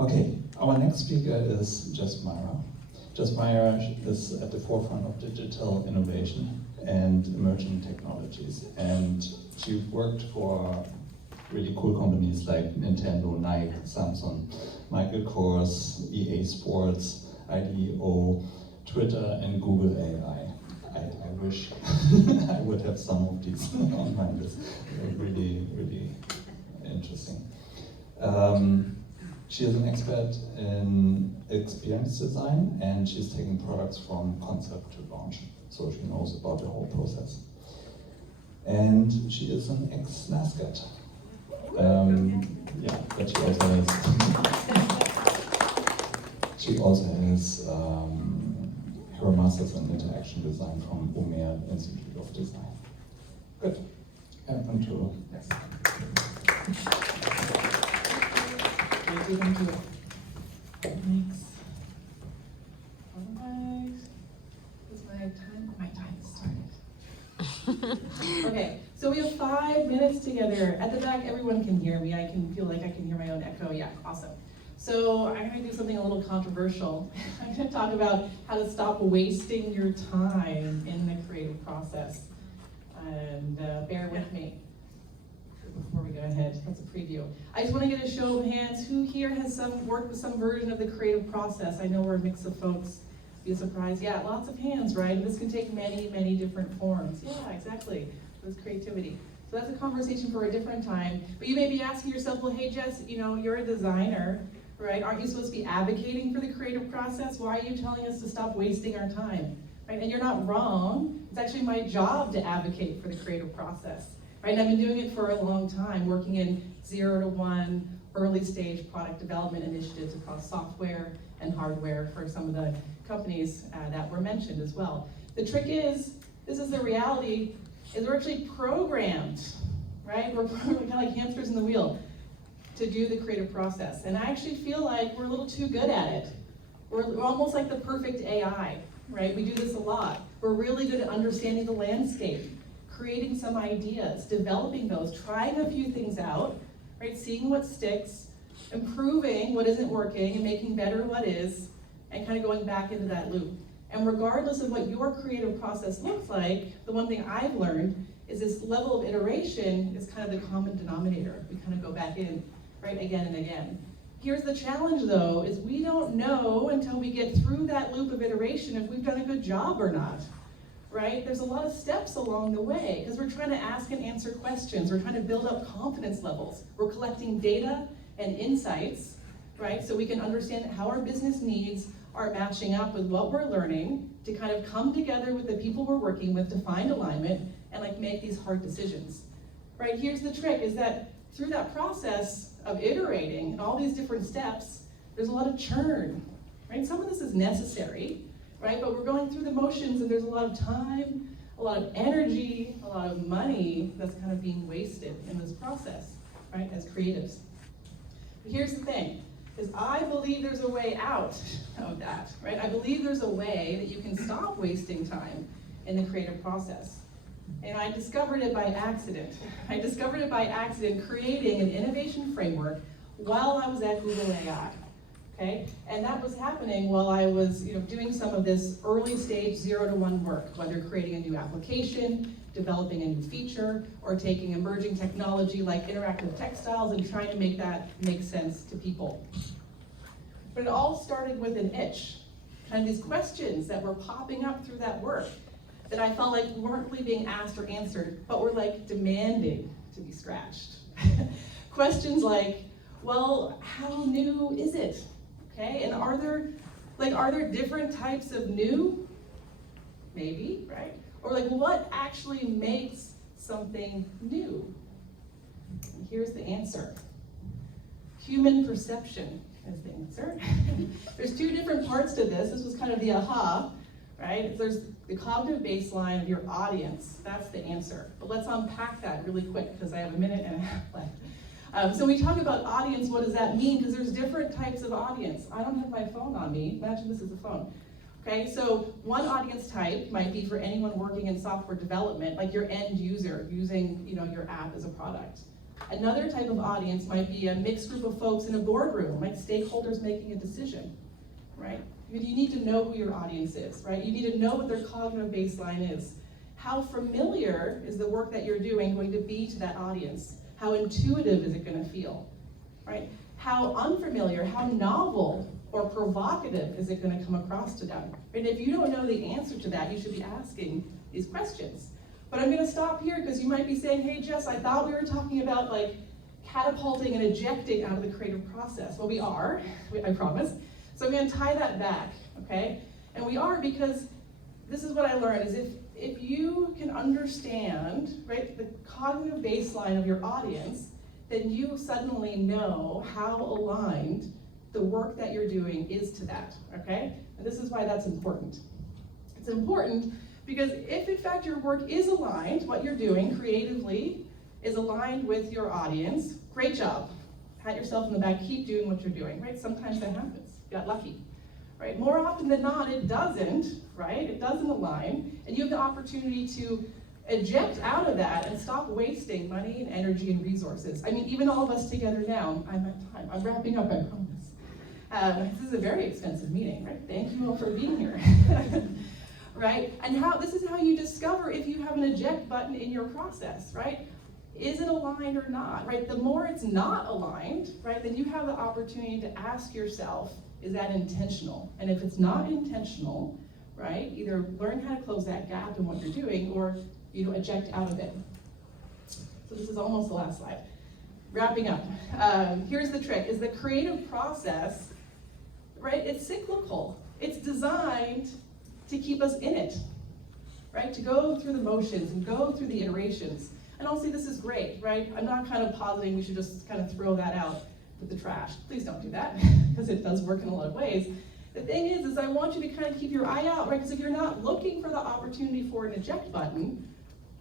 Okay, our next speaker is Jess Myra. Jess Myra is at the forefront of digital innovation and emerging technologies. And she worked for really cool companies like Nintendo, Nike, Samsung, Michael Kors, EA Sports, IDEO, Twitter, and Google AI. I wish I would have some of these on my list. They're really, really interesting. She is an expert in experience design, and she's taking products from concept to launch. So she knows about the whole process. And she is an ex-NASCAT. Yeah, but she also has her master's in interaction design from Umer Institute of Design. Good. And to yes. Thank you. Thanks. Alright. Is my time started. Okay, so we have 5 minutes together. At the back, everyone can hear me. I can feel like I can hear my own echo. Yeah, awesome. So I'm going to do something a little controversial. I'm going to talk about how to stop wasting your time in the creative process. And bear with me before we go ahead. That's a preview. I just want to get a show of hands. Who here has worked with some version of the creative process? I know we're a mix of folks. Be a surprise. Yeah, lots of hands, right? And this can take many, many different forms. Yeah, exactly. That's creativity. So that's a conversation for a different time. But you may be asking yourself, well, hey, Jess, you're a designer, right? Aren't you supposed to be advocating for the creative process? Why are you telling us to stop wasting our time? Right? And you're not wrong. It's actually my job to advocate for the creative process. Right? And I've been doing it for a long time, working in 0 to 1 early stage product development initiatives across software and hardware for some of the companies that were mentioned as well. The trick is, this is the reality, is we're actually programmed, right? We're kind of like hamsters in the wheel to do the creative process. And I actually feel like we're a little too good at it. We're almost like the perfect AI, right? We do this a lot. We're really good at understanding the landscape, creating some ideas, developing those, trying a few things out, right? Seeing what sticks, improving what isn't working and making better what is, and kind of going back into that loop. And regardless of what your creative process looks like, the one thing I've learned is this level of iteration is kind of the common denominator. We kind of go back in, right, again and again. Here's the challenge though, is we don't know until we get through that loop of iteration if we've done a good job or not, right? There's a lot of steps along the way because we're trying to ask and answer questions. We're trying to build up confidence levels. We're collecting data and insights, right? So we can understand how our business needs are matching up with what we're learning to kind of come together with the people we're working with to find alignment and like make these hard decisions, right? Here's the trick is that through that process of iterating and all these different steps, there's a lot of churn, right? Some of this is necessary, right? But we're going through the motions and there's a lot of time, a lot of energy, a lot of money that's kind of being wasted in this process, right, as creatives. But here's the thing, is I believe there's a way out of that, right? I believe there's a way that you can stop wasting time in the creative process. And I discovered it by accident. I discovered it by accident creating an innovation framework while I was at Google AI. Okay? And that was happening while I was doing some of this early stage 0 to 1 work, whether creating a new application, developing a new feature, or taking emerging technology like interactive textiles and trying to make that make sense to people. But it all started with an itch, kind of these questions that were popping up through that work that I felt like weren't really being asked or answered, but were like demanding to be scratched. Questions like, well, how new is it? Okay, and are there different types of new? Maybe, right? Or like what actually makes something new? And here's the answer. Human perception is the answer. There's 2 different parts to this. This was kind of the aha, right? There's the cognitive baseline of your audience. That's the answer. But let's unpack that really quick because I have a minute and a half left. So we talk about audience, what does that mean? Because there's different types of audience. I don't have my phone on me. Imagine this is a phone. Okay, so one audience type might be for anyone working in software development, like your end user using your app as a product. Another type of audience might be a mixed group of folks in a boardroom, like stakeholders making a decision, right? You need to know who your audience is, right? You need to know what their cognitive baseline is. How familiar is the work that you're doing going to be to that audience? How intuitive is it going to feel, right? How unfamiliar, how novel or provocative is it going to come across to them? And if you don't know the answer to that, you should be asking these questions. But I'm going to stop here because you might be saying, hey Jess, I thought we were talking about like catapulting and ejecting out of the creative process. Well, we are, I promise. So I'm going to tie that back, okay? And we are because this is what I learned, is if you can understand, right, the cognitive baseline of your audience, then you suddenly know how aligned the work that you're doing is to that, okay? And this is why that's important. It's important because if in fact your work is aligned, what you're doing creatively is aligned with your audience, great job. Pat yourself in the back, keep doing what you're doing, right? Sometimes that happens, you got lucky, right? More often than not, it doesn't, right? It doesn't align, and you have the opportunity to eject out of that and stop wasting money and energy and resources. I mean, even all of us together now, I'm at time, I'm wrapping up, I promise. This is a very expensive meeting, right? Thank you all for being here. Right? And this is how you discover if you have an eject button in your process, right? Is it aligned or not, right? The more it's not aligned, right, then you have the opportunity to ask yourself, is that intentional? And if it's not intentional, right, either learn how to close that gap in what you're doing or eject out of it. So this is almost the last slide. Wrapping up, here's the trick, is the creative process, right, it's cyclical. It's designed to keep us in it, right? To go through the motions and go through the iterations. And honestly, this is great, right? I'm not kind of positing we should just kind of throw that out with the trash. Please don't do that, because it does work in a lot of ways. The thing is I want you to kind of keep your eye out, right? Because if you're not looking for the opportunity for an eject button,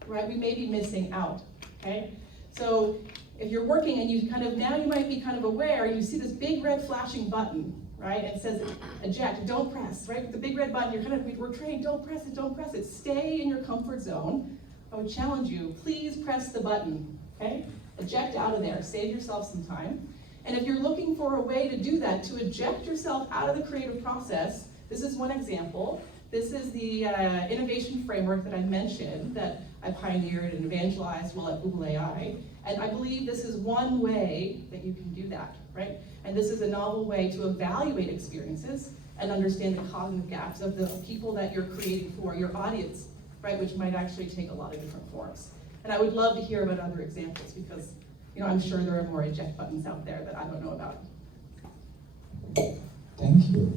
right, we may be missing out, okay? So if you're working and now you might be kind of aware, and you see this big red flashing button, right? And it says eject, don't press, right? The big red button, we're trained, don't press it. Stay in your comfort zone. I would challenge you, please press the button, okay? Eject out of there, save yourself some time. And if you're looking for a way to do that, to eject yourself out of the creative process, this is one example. This is the innovation framework that I mentioned that I pioneered and evangelized while at Google AI. And I believe this is one way that you can do that, right? And this is a novel way to evaluate experiences and understand the cognitive gaps of the people that you're creating for, your audience, right? Which might actually take a lot of different forms. And I would love to hear about other examples because, I'm sure there are more eject buttons out there that I don't know about. Thank you.